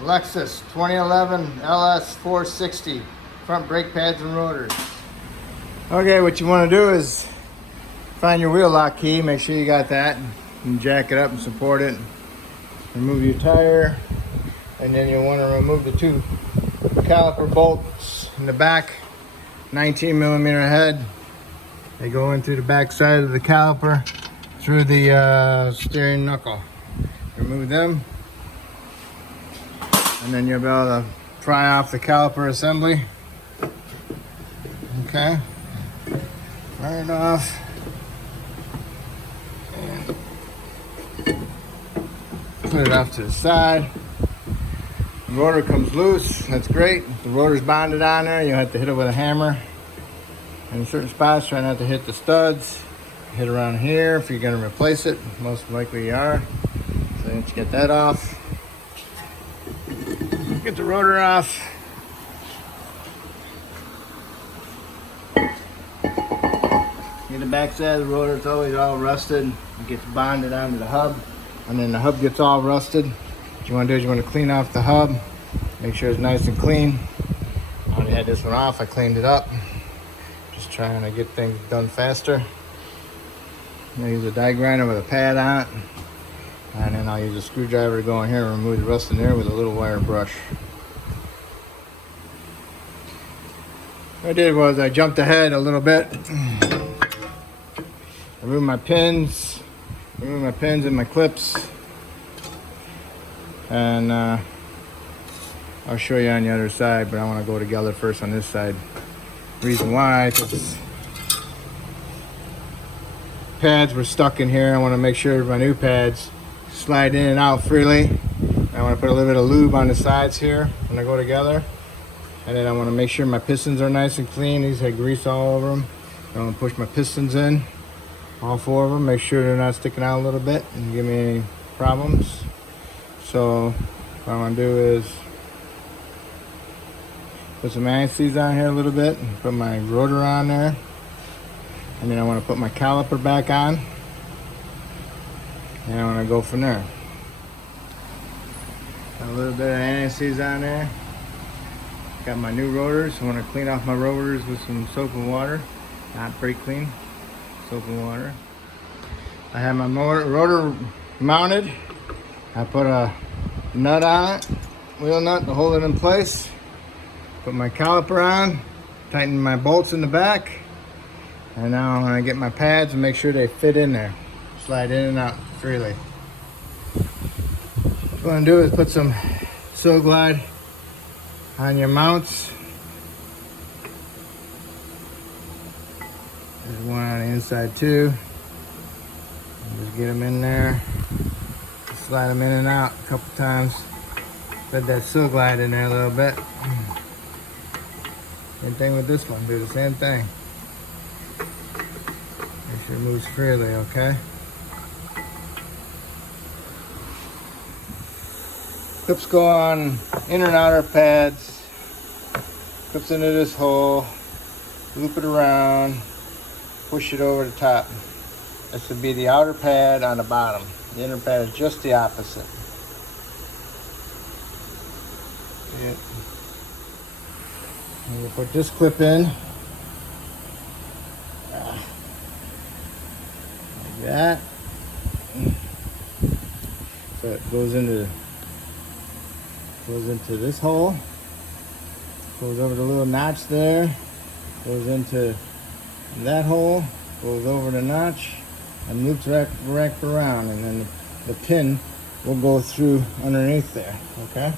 Lexus 2011LS460 front brake pads and rotors. Okay, what you want to do is find your wheel lock key, make sure you got that, and jack it up and support it. Remove your tire, and then you'll want to remove the two caliper bolts in the back, 19mm head. They go in through the back side of the caliper through the steering knuckle. Remove them, and then you'll be able to pry off the caliper assembly. Okay, pry it off. And put it off to the side. The rotor comes loose, that's great. If the rotor's bonded on there, you'll have to hit it with a hammer. In certain spots, try not to hit the studs. Hit around here if you're going to replace it. Most likely you are. So once you get that off, get the rotor off. Get the back side of the rotor, it's always all rusted. It gets bonded onto the hub, and then the hub gets all rusted. What you want to do is you want to clean off the hub, make sure it's nice and clean. I already had this one off, I cleaned it up. Just trying to get things done faster. I use a die grinder with a pad on it, and then I'll use a screwdriver to go in here and remove the rust in there with a little wire brush. What I did was I jumped ahead a little bit. Remove my pins and my clips, and I'll show you on the other side, but I want to go together first on this side. Reason why, because pads were stuck in here. I want to make sure my new pads slide in and out freely. I want to put a little bit of lube on the sides here when I go together, and then I want to make sure my pistons are nice and clean. These had grease all over them. I want to push my pistons in, all four of them, make sure they're not sticking out a little bit and give me any problems. So what I want to do is put some anti-seize on here a little bit and put my rotor on there. And then I want to put my caliper back on. And I want to go from there. Got a little bit of anti-seize on there. Got my new rotors. I want to clean off my rotors with some soap and water. Not brake clean, soap and water. I have my rotor mounted. I put a nut on it, wheel nut to hold it in place. Put my caliper on, tighten my bolts in the back. And now I'm going to get my pads and make sure they fit in there. Slide in and out freely. What I'm going to do is put some Silk Glide on your mounts. There's one on the inside too. Just get them in there. Slide them in and out a couple times. Put that Silk Glide in there a little bit. Same thing with this one, do the same thing. Make sure it moves freely, okay? Clips go on inner and outer pads. Clips into this hole. Loop it around. Push it over the top. This would be the outer pad on the bottom. The inner pad is just the opposite. Yeah. And we'll put this clip in. Like that. So it goes into this hole. Goes over the little notch there. Goes into that hole. Goes over the notch and loops wrapped around, and then the pin will go through underneath there. Okay.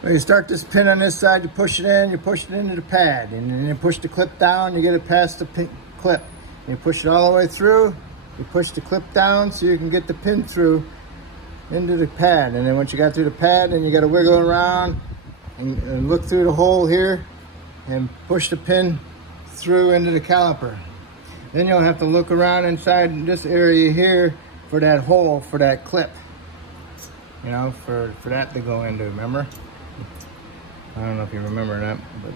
When you start this pin on this side, you push it in, you push it into the pad, and then you push the clip down, you get it past the clip. And you push it all the way through, you push the clip down so you can get the pin through into the pad. And then once you got through the pad, then you got to wiggle around and look through the hole here and push the pin through into the caliper. Then you'll have to look around inside this area here for that hole, for that clip. You know, for that to go into, remember? I don't know if you remember that, but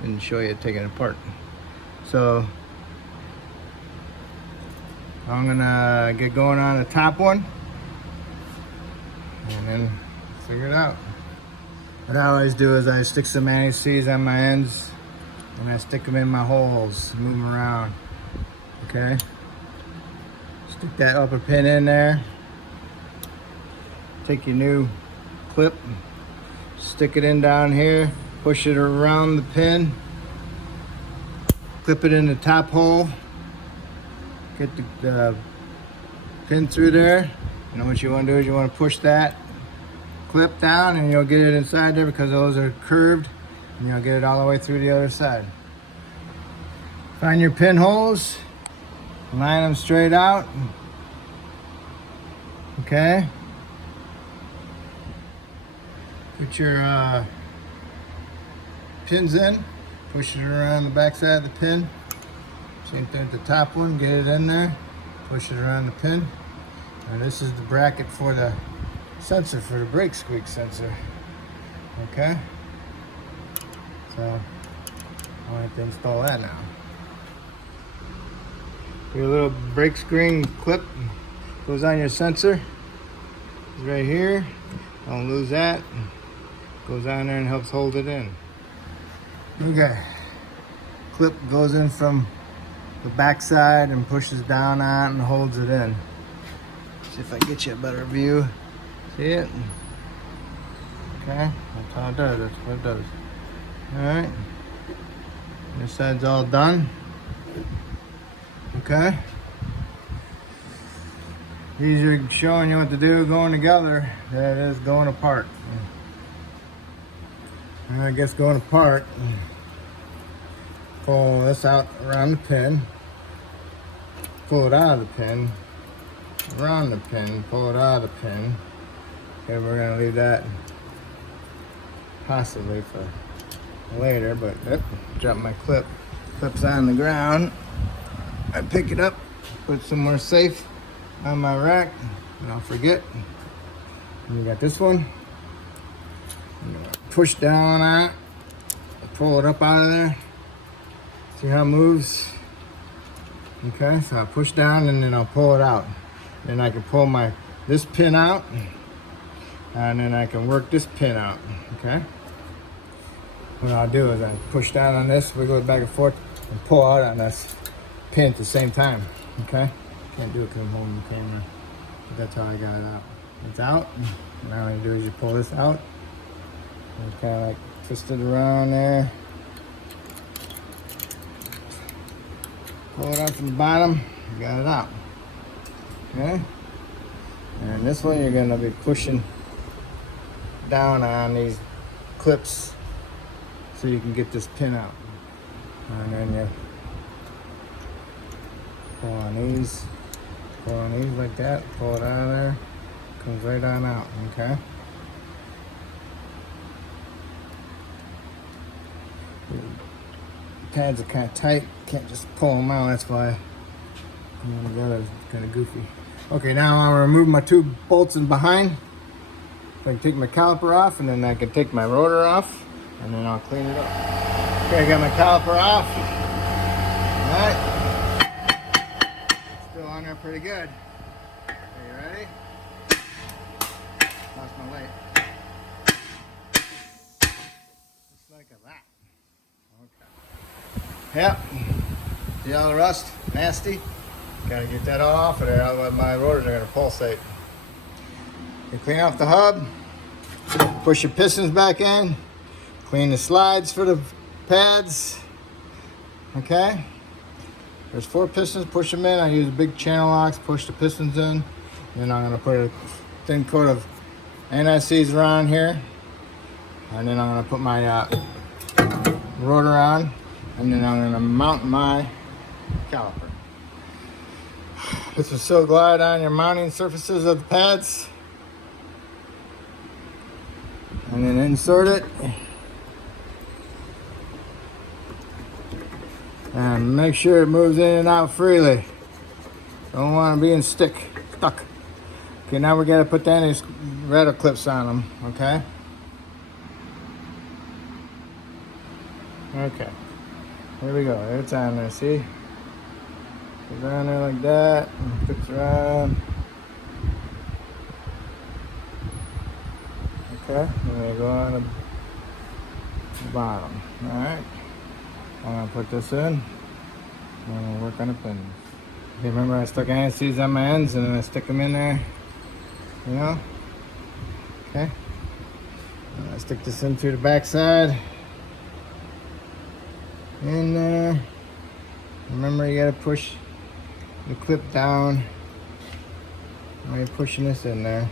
I didn't show you taking it apart. So I'm gonna get going on the top one. and then figure it out. What I always do is I stick some anti-seize on my ends and I stick them in my holes, move them around. Okay? Stick that upper pin in there. Take your new clip, stick it in down here, push it around the pin, clip it in the top hole, get the pin through there. And what you want to do is you want to push that clip down and you'll get it inside there because those are curved, and you'll get it all the way through the other side. Find your pinholes, line them straight out. Okay. Put your pins in, push it around the back side of the pin. Same thing with the top one, get it in there, push it around the pin. And this is the bracket for the sensor, for the brake squeak sensor. Okay? So, I have to install that now. Your little brake screen clip goes on your sensor. It's right here. Don't lose that. Goes on there and helps hold it in. Okay. Clip goes in from the back side and pushes down on it and holds it in. See if I get you a better view. See it? Okay, that's how it does. That's what it does. Alright. This side's all done. Okay. These are showing you what to do going together. That is going apart. And I guess going apart, pull this out around the pin, pull it out of the pin, around the pin, pull it out of the pin. Okay, we're gonna leave that possibly for later, but drop my clip. Clip's on the ground. I pick it up, put it somewhere safe on my rack, and I'll forget. And you got this one. I'm gonna push down on it, pull it up out of there. See how it moves? Okay, so I push down and then I'll pull it out. Then I can pull this pin out, and then I can work this pin out. Okay. What I'll do is I push down on this, wiggle it back and forth, and pull out on this pin at the same time. Okay. Can't do it because I'm holding the camera, but that's how I got it out. It's out. Now all you do is you pull this out. And it's kind of like twisted around there. Pull it out from the bottom. You got it out. Okay. And this one you're going to be pushing down on these clips so you can get this pin out. And then you pull on these like that, pull it out of there, comes right on out, okay? The pads are kind of tight, can't just pull them out, that's why I'm together. It's kind of goofy. Okay, now I'll remove my two bolts in behind. I can take my caliper off, and then I can take my rotor off, and then I'll clean it up. Okay, I got my caliper off. All right. Still on there pretty good. Okay, you ready? Lost my light. Just like that. Okay. Yep. See all the rust? Nasty. Gotta get that all off of there, otherwise my rotors are gonna pulsate. You clean off the hub, push your pistons back in, clean the slides for the pads. Okay? There's 4 pistons, push them in. I use big channel locks, push the pistons in. Then I'm gonna put a thin coat of anti-seize around here. And then I'm gonna put my rotor on. And then I'm gonna mount my caliper. Put some Silk Glide on your mounting surfaces of the pads. And then insert it. And make sure it moves in and out freely. Don't want to be stuck. Okay, now we gotta put these rattle clips on them, okay? Okay, here we go, it's on there, see? Goes on there like that, and flips around. Okay, I'm gonna go on the bottom. All right, I'm gonna put this in. I'm gonna work on the pins. Okay, remember I stuck anti-seize on my ends and then I stick them in there, you know? Okay. I stick this in through the back side. And remember you gotta push the clip down while you're pushing this in there.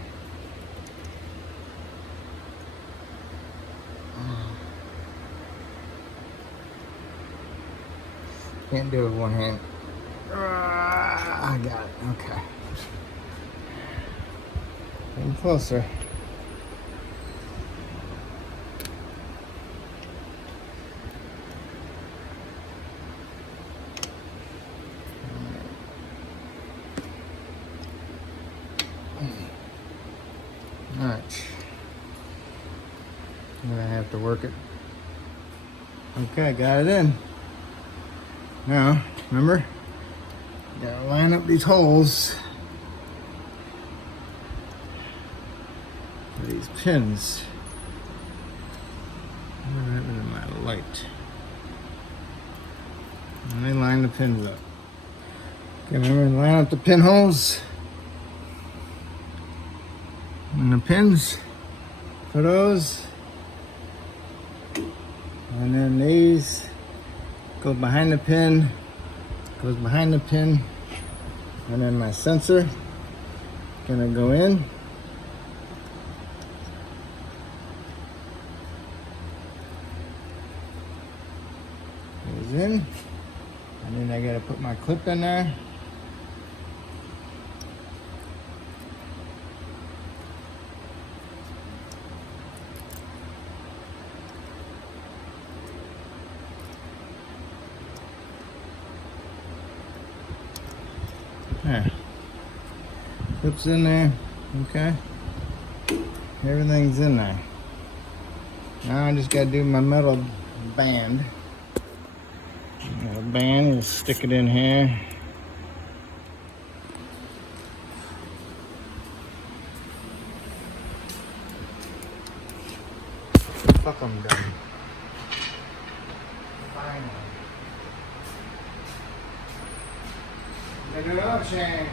Can't do it with one hand. I got it, okay. Getting closer. Alright. I'm gonna have to work it. Okay, got it in. Now, remember, you gotta line up these holes for these pins. What happened to my light? And I line the pins up. Okay, remember, line up the pinholes and the pins for those. And then these go behind the pin, goes behind the pin, and then my sensor gonna go in. Goes in, and then I gotta put my clip in there. There. Clips in there, okay? Everything's in there. Now I just gotta do my metal band. Metal band, and stick it in here. Fuck, I'm done. Finally. Make another change.